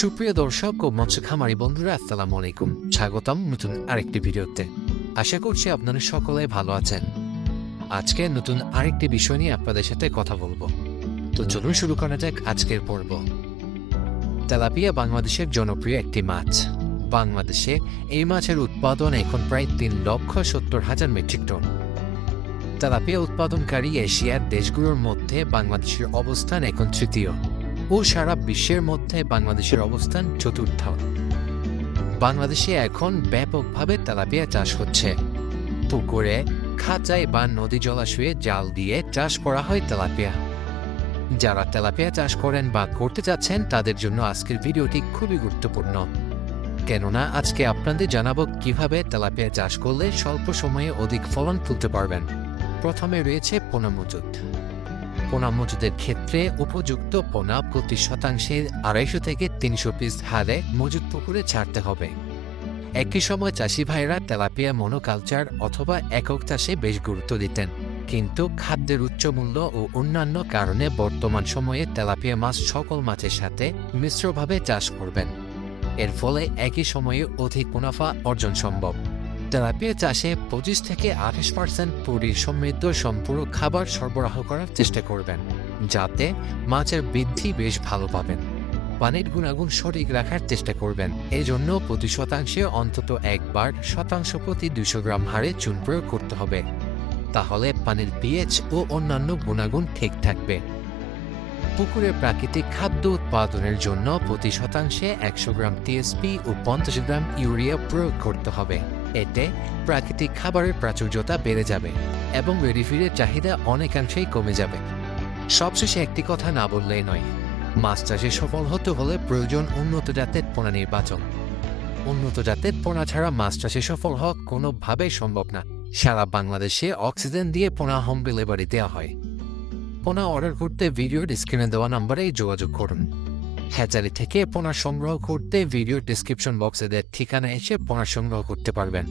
সুপ্রিয় দর্শক ও মৎস্য খামারি বন্ধুরা, আসসালামু আলাইকুম। স্বাগতম নতুন আরেকটি ভিডিওতে। আশা করছি আপনারা সকলে ভালো আছেন। আজকে নতুন আরেকটি বিষয় নিয়ে আপনাদের সাথে কথা বলবো। তো চলুন শুরু করা যাক আজকের পর্ব। তেলাপিয়া বাংলাদেশের জনপ্রিয় একটি মাছ। বাংলাদেশে এই মাছের উৎপাদন এখন প্রায় 3,70,000 মেট্রিক টন। তেলাপিয়া উৎপাদনকারী এশিয়ার দেশগুলোর মধ্যে বাংলাদেশের অবস্থান এখন তৃতীয় ও সারা বিশ্বের মধ্যে বাংলাদেশের অবস্থান চতুর্থ। বাংলাদেশে এখন ব্যাপকভাবে তেলাপিয়া চাষ হচ্ছে। পুকুরে, খাঁচায় বা নদী জলাশয়ে জাল দিয়ে চাষ করা হয় তেলাপিয়া। যারা তেলাপিয়া চাষ করেন বা করতে চাচ্ছেন তাদের জন্য আজকের ভিডিওটি খুবই গুরুত্বপূর্ণ, কেননা আজকে আপনাদের জানাবো কিভাবে তেলাপিয়া চাষ করলে স্বল্প সময়ে অধিক ফলন তুলতে পারবেন। প্রথমে রয়েছে পোনা মজুদ। পোনা মজুদের ক্ষেত্রে উপযুক্ত পোনা প্রতি শতাংশে 250 থেকে 300 পিস হারে মজুদ পুকুরে ছাড়তে হবে। একই সময় চাষি ভাইরা তেলাপিয়া মনোকালচার অথবা একক চাষে বেশ গুরুত্ব দিতেন, কিন্তু খাদ্যের উচ্চ মূল্য ও অন্যান্য কারণে বর্তমান সময়ে তেলাপিয়া মাছ সকল মাছের সাথে মিশ্রভাবে চাষ করবেন। এর ফলে একই সময়ে অধিক মুনাফা অর্জন সম্ভব। তেলাপিয়া চাষে 25 থেকে 28% প্রোটিন সমৃদ্ধ সম্পূর্ণ খাবার সরবরাহ করার চেষ্টা করবেন, যাতে মাছের বৃদ্ধি বেশ ভালো পাবেন। পানির গুণাগুণ সঠিক রাখার চেষ্টা করবেন। এজন্য প্রতি শতাংশে অন্তত একবার শতাংশ প্রতি 200 গ্রাম হারে চুন প্রয়োগ করতে হবে। তাহলে পানির পিএইচ ও অন্যান্য গুণাগুণ ঠিক থাকবে। পুকুরে প্রাকৃতিক খাদ্য উৎপাদনের জন্য প্রতি শতাংশে 100 গ্রাম টিএসপি ও 50 গ্রাম ইউরিয়া প্রয়োগ করতে হবে। এতে প্রাকৃতিক খাবারের প্রাচুর্যতা বেড়ে যাবে এবং রেডিফিডের চাহিদা অনেকাংশেই কমে যাবে। সবশেষে একটি কথা না বললেই নয়, মাছ চাষে সফল হতে হলে প্রয়োজন উন্নত জাতের পোনা নির্বাচন। উন্নত জাতের পোনা ছাড়া মাছ চাষে সফল হওয়া কোনোভাবেই সম্ভব না। সারা বাংলাদেশে অক্সিজেন দিয়ে পোনা হোম ডেলিভারি দেওয়া হয়। পোনা অর্ডার করতে ভিডিওর স্ক্রিনে দেওয়া নাম্বারেই যোগাযোগ করুন। হ্যাচারি থেকে পোনা সংগ্রহ করতে ভিডিও ডিসক্রিপশন বক্সে দেওয়া ঠিকানা এসে পোনা সংগ্রহ করতে পারবেন।